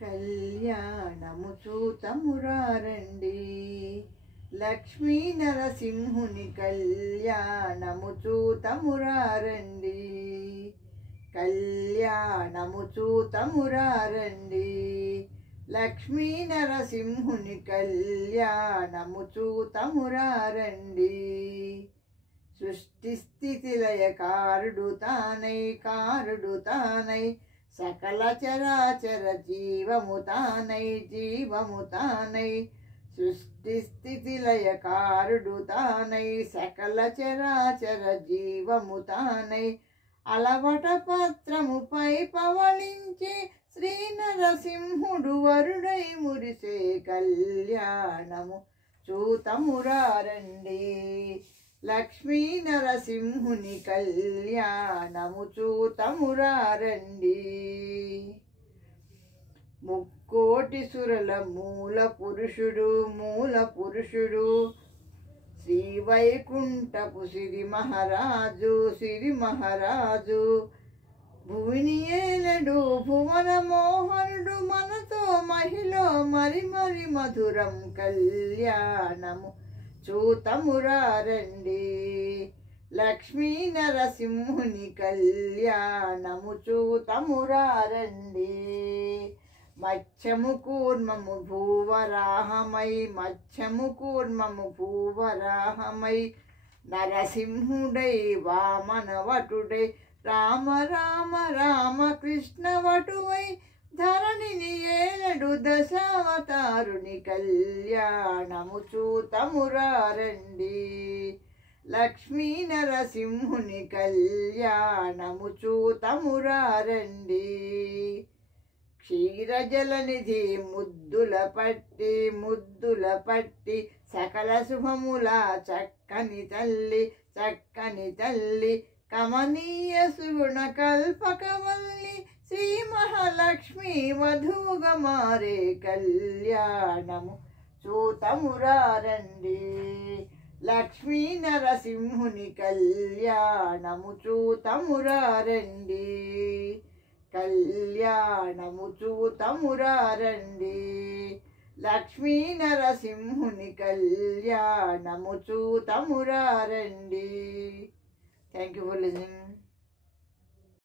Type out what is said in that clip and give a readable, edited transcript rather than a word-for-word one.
కళ్యాణము చూతమురారండి లక్ష్మీ నరసింహుని కళ్యాణము చూతమురారండి కళ్యాణము చూతమురారండి లక్ష్మీ నరసింహుని కళ్యాణము చూతమురారండి సృష్టి స్థితి లయకారుడు తానై సకల చరాచర జీవము తానై సృష్టి స్థితి లయకారుడు తానై సకల చరాచర జీవము తానై అలవట పత్రముపై పవళించే శ్రీ నరసింహుడు వరుడై మురిసే కళ్యాణము చూతమురారండి లక్ష్మీ నరసింహుని కళ్యాణము చూతమురారండి ముక్కోటి సురల మూల పురుషుడు శ్రీ వైకుంఠపు సిరి మహారాజు భువిని ఏలడు భువన మోహనుడు మనతో మహిళ మరి మధురం కళ్యాణము చూతమురారండి లక్ష్మీ నరసింహుని కళ్యాణము చూతమురారండి మత్స్యము కూర్మము భూవరాహమై నరసింహుడై వామనవటుడై రామ కృష్ణ వటువై ధరణిని ఏలడు దశావతారుని కళ్యాణము చూతమురారండి లక్ష్మీ నరసింహుని కళ్యాణము చూతమురారండి క్షీరజలనిధి ముద్దుల పట్టి సకల శుభముల చక్కని తల్లి కమనీయ సుగుణ కల్పకవల్లి శ్రీ మహాలక్ష్మి వధువుగా మారే కళ్యాణము చూతమురారండి లక్ష్మీ నరసింహుని కళ్యాణము చూతమురారండి కళ్యాణము చూతమురారండి లక్ష్మీ నరసింహుని కళ్యాణము చూతమురారండి. Thank you for listening.